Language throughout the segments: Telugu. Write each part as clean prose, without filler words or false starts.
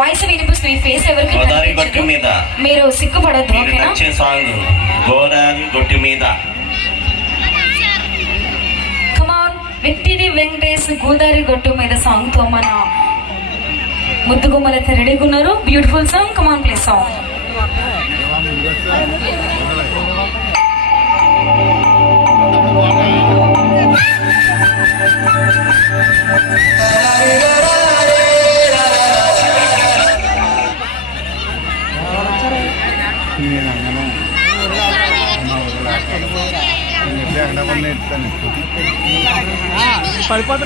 వాయిస్ వినిపిస్తుంది. ఈ ఫేస్ ఎవరికి గోదావరి గొట్టు మీద మీరు సిగ్గుపడద్దు. నచ్చే సాంగ్ గోదావరి గొట్టు మీద. కమాన్ వ్యక్తిని వెంకటేష్ గోదావరి గొట్టు మీద సాంగ్ తో మన ముద్దుగుమ్మలైతే రెడీగా ఉన్నారు. Beautiful song. Come on please song. పడిపోతా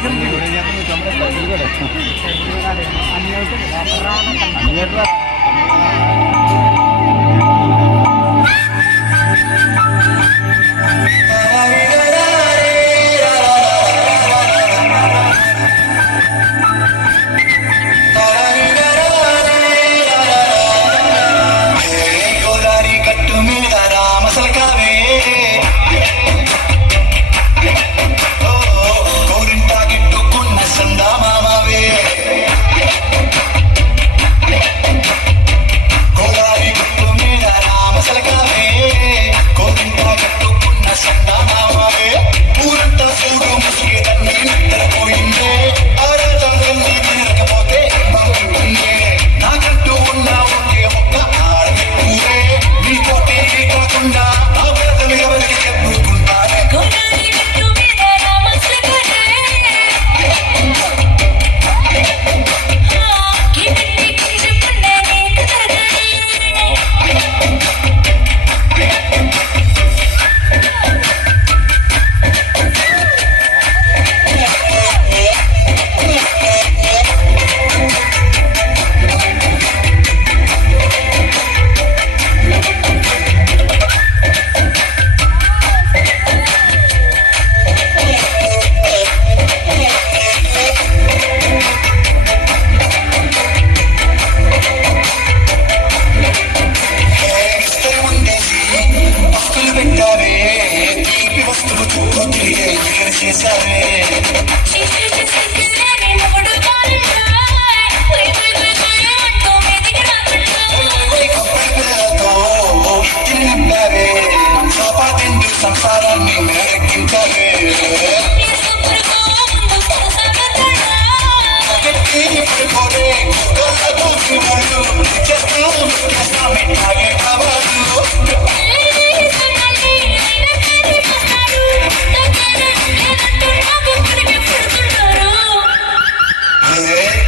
సంసారాన్ని మేరెక్కించాలే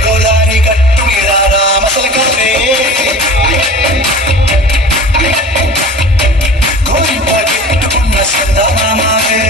గోదావరి గట్టు మీద రామసల కర్రే గోరింట గిట్టుకున్న సందమామావే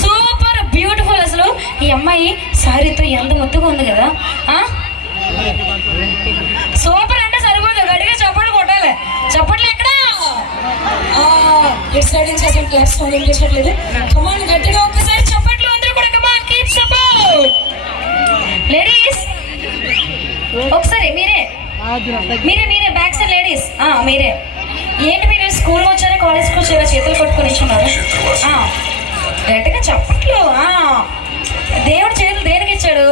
సూపర్ బ్యూటిఫుల్. అసలు ఈ అమ్మాయి సారీతో ఎంత ముద్దుగా ఉంది కదా. సూపర్ అంటే సరిపోదు, గడిగా చప్పట్లు కొట్టాలి. చప్పట్లు ఎక్కడ? ఇటు సైడ్ నుంచి అసలు క్లాస్ సౌండ్ వినిపించట్లేదు. కమాన్ గట్టిగా ఒక్కసారి చప్పట్లు అందరూ కూడా. కమాన్ కీప్ సపోర్ట్ లేడీస్. ఒకసారి మీరే బ్యాక్ సైడ్ లేడీస్ మీరే. ఏంటి మీరు స్కూల్కి వచ్చారా కాలేజ్కి వచ్చారా చేతులు కొట్టుకొని ఇచ్చున్నారు? గట్టిగా చప్పట్లు. దేవుడు చేతులు దేనికి ఇచ్చాడు?